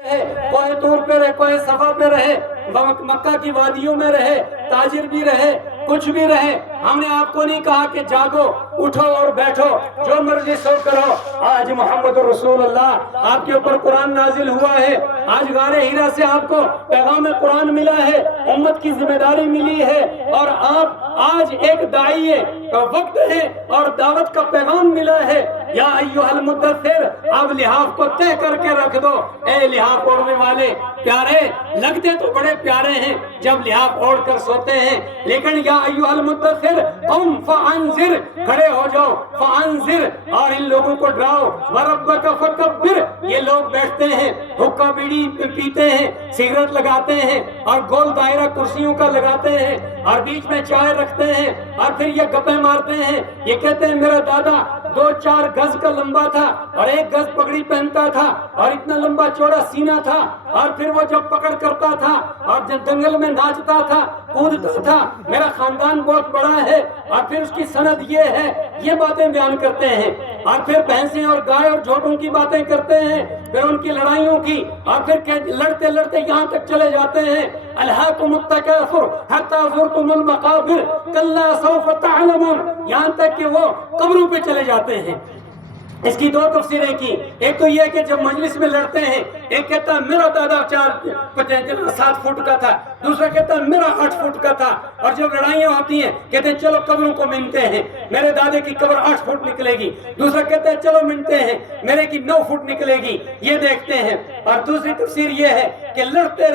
कोई तूर पे रहे, कोई सफा पे रहे, मक्का की वादियों में रहे, ताजिर भी रहे, कुछ भी रहे, हमने आपको नहीं कहा कि जागो, उठो और बैठो, जो मर्जी सो करो। आज मोहम्मद रसूलुल्लाह आपके ऊपर कुरान नाजिल हुआ है, आज गारे हीरा से आपको पैगाम कुरान मिला है, उम्मत की जिम्मेदारी मिली है, और आप आज एक दाई का वक्त है और दावत का पैगाम मिला है। या अय्युहल मुद्दस्सिर, अब लिहाफ को तय करके रख दो। ए लिहाफ ओढ़ने वाले प्यारे, लगते तो बड़े प्यारे हैं जब लिहाफ ओढ़ कर सोते हैं, लेकिन या अय्युहल मुद्दस्सिर कुम फअंजिर, खड़े हो जाओ, फअंजिर, और इन लोगों को डराओ, वरब्बका फकब्बिर। ये लोग बैठते हैं, हुक्का बीड़ी पीते हैं, सिगरेट लगाते हैं, और गोल दायरा कुर्सियों का लगाते हैं, और बीच में चाय रखते हैं, और फिर ये गप्पे मारते हैं। ये कहते हैं मेरा दादा 2-4 गज का लंबा था और 1 गज पगड़ी पहनता था और इतना लंबा चौड़ा सीना था, और फिर वो जब पकड़ करता था और जब दंगल में नाचता था, कूदता था, मेरा खानदान बहुत बड़ा है, और फिर उसकी सनद ये है, ये बातें बयान करते हैं, और फिर भैंसें और गाय और झोटों की बातें करते हैं, फिर उनकी लड़ाइयों की, और फिर लड़ते लड़ते यहाँ तक चले जाते हैं, अलहाकुमुत तकासुर हत्ता ज़ुरतुमुल मकाबिर कल्ला सौफ तअलमून, यहाँ तक कि वो कब्रों पे चले जाते हैं। इसकी 2 तफसीरें की, एक तो ये कि जब मजलिस में लड़ते हैं, एक कहता है मेरा दादा 7 फुट का था, दूसरा कहता है मेरा 8 फुट का था, और जब लड़ाइयाँ होती हैं कहते हैं चलो कब्रों को मिनते हैं, मेरे दादे की कब्र 8 फुट निकलेगी, दूसरा कहता है चलो मिनते हैं, मेरे की 9 फुट निकलेगी, ये देखते हैं। और दूसरी तफसीर ये है कि लड़ते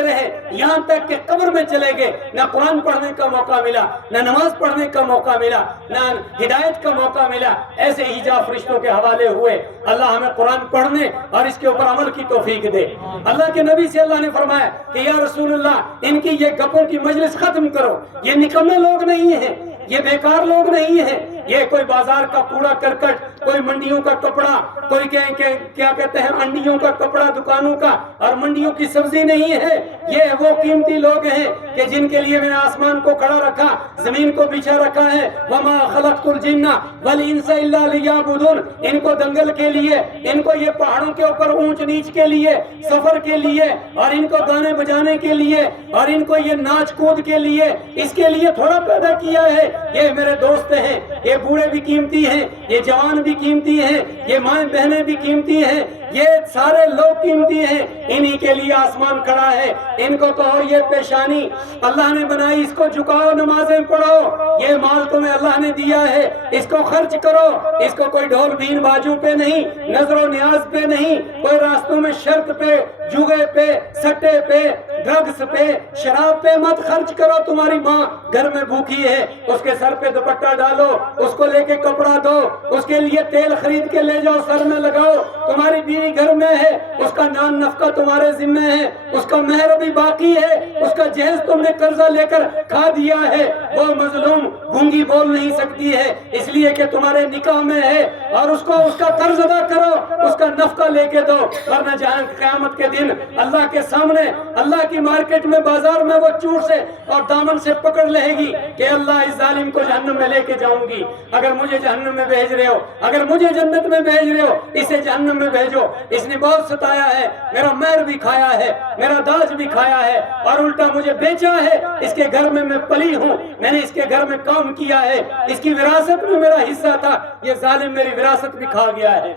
रहे यहाँ तक कि कब्र में चले गए, ना कुरान पढ़ने का मौका मिला, ना नमाज पढ़ने का मौका मिला, ना हिदायत का मौका मिला, ऐसे ही फरिश्तों के हवाले हुए। अल्लाह हमें कुरान पढ़ने और इसके ऊपर अमल की तौफीक दे। अल्लाह के नबी से अल्लाह ने फरमाया कि या रसूलुल्लाह, इनकी ये गपों की मजलिस खत्म करो, ये निकम्मे लोग नहीं हैं, ये बेकार लोग नहीं हैं, ये कोई बाजार का कूड़ा करकट, कोई मंडियों का कपड़ा, कोई क्या कहते हैं अंडियों का कपड़ा दुकानों का और मंडियों की सब्जी नहीं है। ये वो कीमती लोग हैं कि जिनके लिए मैंने आसमान को खड़ा रखा, जमीन को बिछा रखा है। वमा खलक़तुल जिन्ना वल इंसा इल्ला लियअबुदून, इनको दंगल के लिए, इनको ये पहाड़ों के ऊपर ऊंच नीच के लिए, सफर के लिए, और इनको गाने बजाने के लिए, और इनको ये नाच कूद के लिए, इसके लिए थोड़ा पैदा किया है। ये मेरे दोस्त हैं, ये बूढ़े भी कीमती हैं, ये जवान भी कीमती हैं, ये माएं बहनें भी कीमती हैं, ये सारे लोग कीमती हैं, इन्हीं के लिए आसमान खड़ा है। इनको तो और ये पेशानी अल्लाह ने बनाई, इसको झुकाओ, नमाजें पढ़ो, ये माल तुम्हें अल्लाह ने दिया है, इसको खर्च करो, इसको कोई ढोल बीन बाजू पे नहीं, नजरो न्याज पे नहीं, कोई रास्तों में शर्त पे, जुए पे, सट्टे पे, ड्रग्स पे, शराब पे मत खर्च करो। तुम्हारी माँ घर में भूखी है, उसके सर पे दुपट्टा डालो, उसको लेके कपड़ा दो, उसके लिए तेल खरीद के ले जाओ, सर में लगाओ। तुम्हारी बीवी घर में है, उसका नान नफका तुम्हारे जिम्मे है, उसका मेहर भी बाकी है, उसका जहेज तुमने कर्जा लेकर खा दिया है, वो मजलूम गूंगी बोल नहीं सकती है इसलिए कि तुम्हारे निकाह में है, और उसको उसका कर्ज अदा करो, उसका नफका लेके दो, वरना जहाँ क़यामत के दिन अल्लाह के सामने, अल्लाह की मार्केट में, बाजार में वो चूर से और दामन से पकड़ लेगी कि अल्लाह इस जालिम को जहन्नम में लेके जाऊंगी, अगर मुझे जहन्नम में भेज रहे हो, अगर मुझे जन्नत में भेज रहे हो, इसे जहन्नम में भेजो, इसने बहुत सताया है, मेरा मेहर भी खाया है, मेरा दाज भी खाया है, और उल्टा मुझे बेचा है, इसके घर में मैं पली हूँ, मैंने इसके घर में काम किया है, इसकी विरासत में मेरा हिस्सा था, ये जालिम मेरी विरासत भी खा गया है,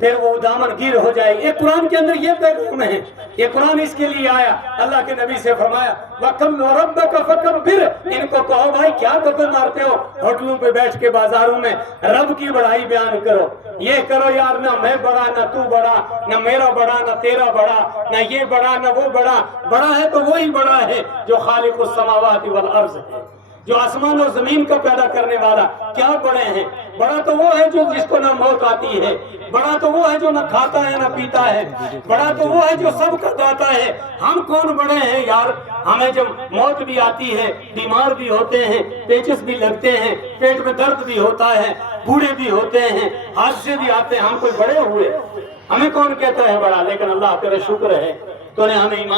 फिर वो दामन गिर हो जाएगी। ये कुरान के अंदर ये पैगाम है, ये कुरान इसके लिए आया। अल्लाह के नबी से फरमाया वक़म रब्बका फकब्बिर, इनको कहो भाई क्या गप्पे मारते हो, होटलों पे बैठ के बाजारों में रब की बड़ाई बयान करो, ये करो यार, ना मैं बड़ा, ना तू बड़ा, ना मेरा बड़ा, ना तेरा बड़ा, ना ये बड़ा, ना वो बड़ा, बड़ा है तो वही बड़ा है जो खालिकुस समावाति वल अर्ज़ है, जो आसमान और जमीन का पैदा करने वाला। क्या बड़े हैं? बड़ा तो वो है जो जिसको ना मौत आती है, बड़ा तो वो है जो ना खाता है ना पीता है, बड़ा तो वो है जो सबका दाता है। हम कौन बड़े हैं यार? हमें जब मौत भी आती है, बीमार भी होते हैं, पेचिस भी लगते हैं, पेट में दर्द भी होता है, बूढ़े भी होते हैं, हादसे भी आते हैं, हम कोई बड़े हुए? हमें कौन कहता है बड़ा? लेकिन अल्लाह तेरा शुक्र है तूने हमें